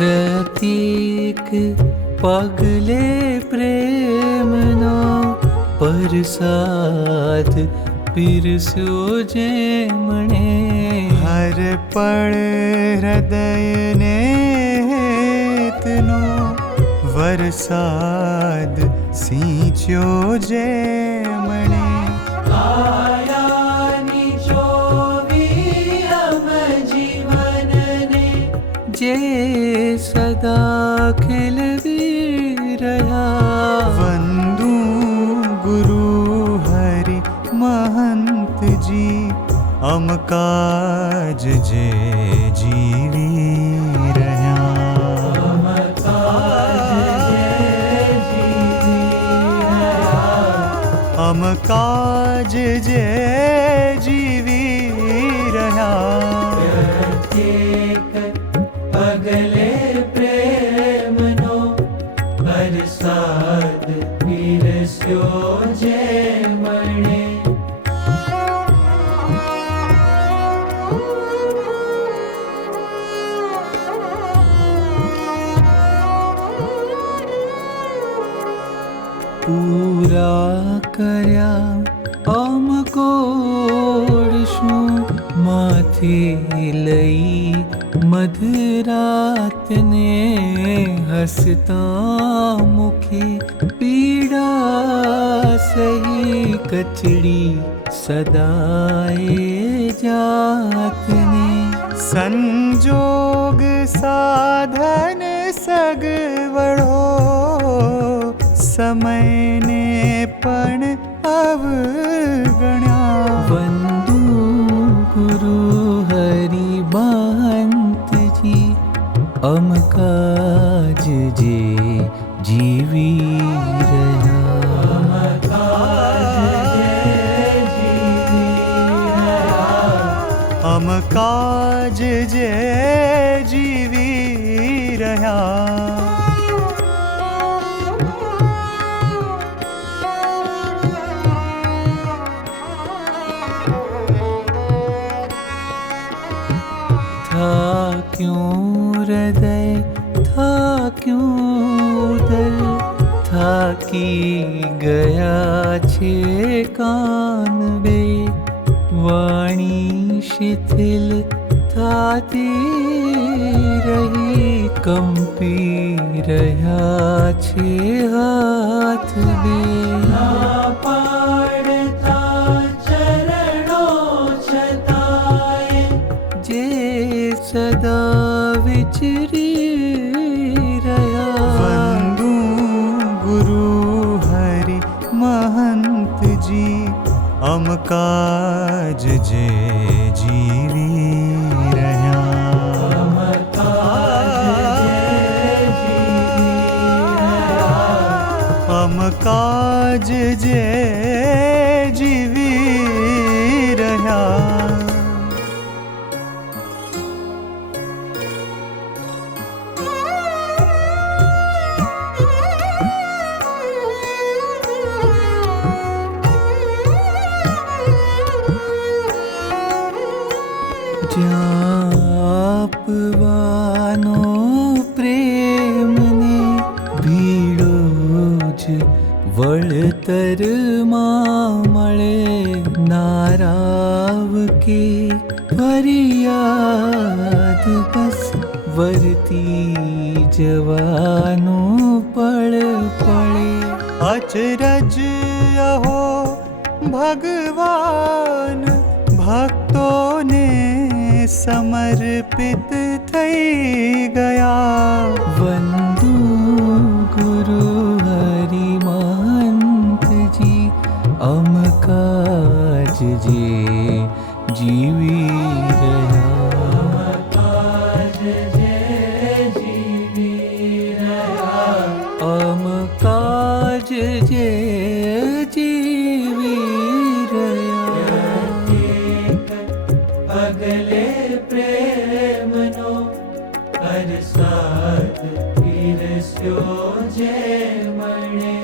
प्रत्येक पगले प्रेमनो परसाद पीरस्यो जेमणे हर पळ हृदयने हेतनो वरसाद सींच्यो जेमणे आयानी जोवी अम जीवनने जे सदा खिलवी रहा वंदू गुरु हरि महंत जी अम काज जे जीवी रह्या अम काज जे जीवी रह्या प्रत्येक पगले प्रेमनो परसाद पीरस्यो जेमणे पूरा कर्या अमकोड शूं माथे लई मधरातने हसता मुखे पीड़ा सही कचड़ी सदाए जातने संजोग साधन सगवड़ो समय ने पण अवगण्या वंदू गुरु हरि महंत जी अम काज जे जीवी रहा अम काज जे जीवी रह्या था क्यों हृदय था क्यों उदर था कि गया छे कान बे वाणी शिथिल थाती रही कंपी रह्या छे हाथ बे पाड़ता चरणो छताए जे सदा विचरी रहा वंदू गुरु हरि महंत जी अम काज जे जीवी रह्या अम काज जे जीवी रह्या जापवानो प्रेम ने भीड़ो ज वळतर मां मळे नाराव के फरियाद बस वरती जवानो पळ पळे अचरज अहो भगवान भक्तों ने समर्पित थई गया वंदू गुरु हरि महंत जी अम काज जे जीवी रहा अम काज जे जीवी रहा पगले प्रेमनो परसाद पीरस्यो जेमणे